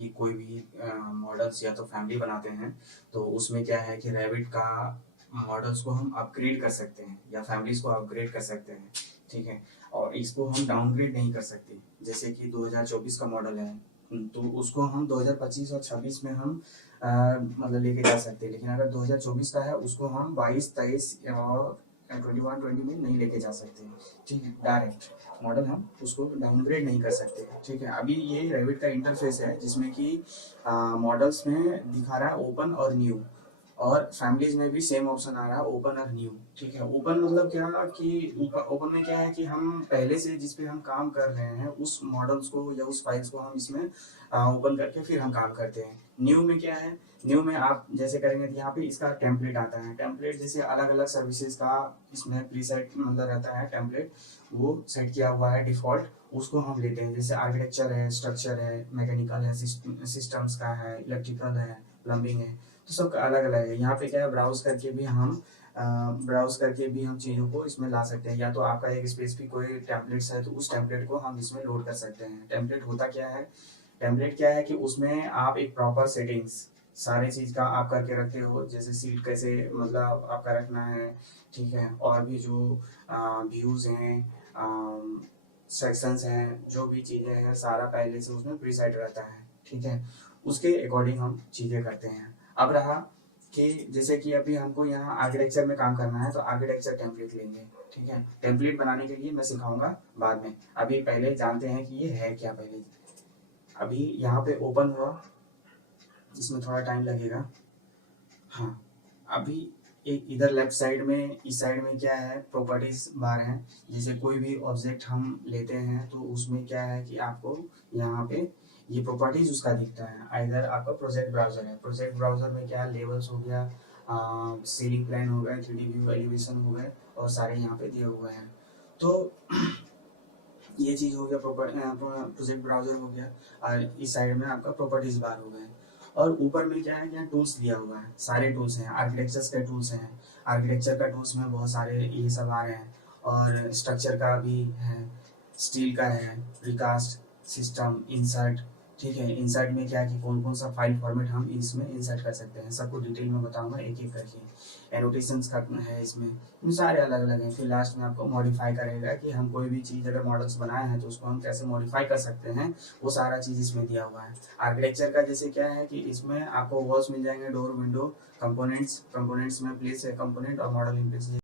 कि कोई भी मॉडल्स या तो फैमिली बनाते हैं तो उसमें क्या है कि रैबिट का मॉडल्स को हम अपग्रेड कर सकते हैं या फैमिलीज को अपग्रेड कर सकते हैं। ठीक है, और इसको हम डाउनग्रेड नहीं कर सकते। जैसे कि 2024 का मॉडल है तो उसको हम 2025 और 26 में हम मतलब लेके जा सकते हैं, लेकिन अगर 2024 का है उसको हम 22, 23 और 21, 20 में नहीं लेके जा सकते। ठीक है, डायरेक्ट मॉडल हम उसको डाउनग्रेड नहीं कर सकते। ठीक है, अभी ये रेविट का इंटरफेस है जिसमें कि मॉडल्स में दिखा रहा है ओपन और न्यू, और फैमिलीज में भी सेम ऑप्शन आ रहा है ओपन और न्यू। ठीक है, ओपन मतलब क्या कि ओपन में क्या है कि हम पहले से जिस पे हम काम कर रहे हैं उस मॉडल्स को या उस फाइल्स को हम इसमें ओपन करके फिर हम काम करते हैं। न्यू में क्या है, न्यू में आप जैसे करेंगे तो यहाँ पे इसका टेम्पलेट आता है। टेम्पलेट जैसे अलग अलग सर्विसेज का इसमें प्रीसेट मतलब रहता है टेम्पलेट, वो सेट किया हुआ है डिफॉल्ट, उसको हम लेते हैं। जैसे आर्किटेक्चर है, स्ट्रक्चर है, मैकेनिकल है, सिस्टम्स का है, इलेक्ट्रिकल है, प्लम्बिंग है, तो सबका अलग अलग है। यहाँ पे क्या है, ब्राउज करके भी हम चीज़ों को इसमें ला सकते हैं। या तो आपका एक स्पेसिफिक कोई टेम्पलेट्स है तो उस टेम्पलेट को हम इसमें लोड कर सकते हैं। टेम्पलेट होता क्या है, टेम्पलेट क्या है कि उसमें आप एक प्रॉपर सेटिंग्स सारे चीज़ का आप करके रखते हो, जैसे सीट कैसे मतलब आपका रखना है। ठीक है, और भी जो व्यूज़ हैं, सेक्शंस हैं, जो भी चीज़ें हैं सारा पहले से उसमें प्रीसेट रहता है। ठीक है, उसके अकॉर्डिंग हम चीज़ें करते हैं। अब रहा कि जैसे कि अभी हमको यहाँ आर्किटेक्चर में काम करना है तो आर्किटेक्चर टेम्पलेट लेंगे। ठीक है, टेम्पलेट बनाने के लिए मैं सिखाऊंगा बाद में, अभी पहले जानते हैं कि ये है क्या। पहले अभी यहाँ पे ओपन हुआ, इसमें थोड़ा टाइम लगेगा। हाँ, अभी एक इधर लेफ्ट साइड में, इस साइड में क्या है, प्रॉपर्टीज बार है। जैसे कोई भी ऑब्जेक्ट हम लेते हैं तो उसमें क्या है कि आपको यहाँ पे ये प्रॉपर्टीज उसका दिखता है। इधर आपका प्रोजेक्ट ब्राउजर है, प्रोजेक्ट ब्राउजर में क्या लेवल्स हो गया, सीलिंग प्लान हो गया, 3D व्यू, एलिवेशन हो गए, और सारे यहाँ पे दिए हुए हैं। तो ये चीज़ हो गया, प्रोजेक्ट ब्राउजर हो गया, और इस साइड में आपका प्रॉपर्टीज बार हो गए। और ऊपर में क्या है, यहाँ टूल्स दिया हुआ है, सारे टूल्स हैं, आर्किटेक्चर्स के टूल्स हैं। आर्किटेक्चर का टूल्स में बहुत सारे ये सब आ रहे हैं, और स्ट्रक्चर का भी है, स्टील का है, रिकास्ट, सिस्टम, इंसर्ट। ठीक है, इंसर्ट में क्या है कि कौन कौन सा फाइल फॉर्मेट हम इसमें इंसर्ट कर सकते हैं, सबको डिटेल में बताऊंगा एक एक करके। एनोटेशंस का है इसमें, इन सारे अलग अलग हैं। फिर लास्ट में आपको मॉडिफाई करेगा कि हम कोई भी चीज़ अगर मॉडल्स बनाए हैं तो उसको हम कैसे मॉडिफाई कर सकते हैं, वो सारा चीज़ इसमें दिया हुआ है। आर्किटेक्चर का जैसे क्या है कि इसमें आपको वॉल्स मिल जाएंगे, डोर, विंडो, कंपोनेंट्स में प्लेस है कंपोनेंट, और मॉडल इन प्लेस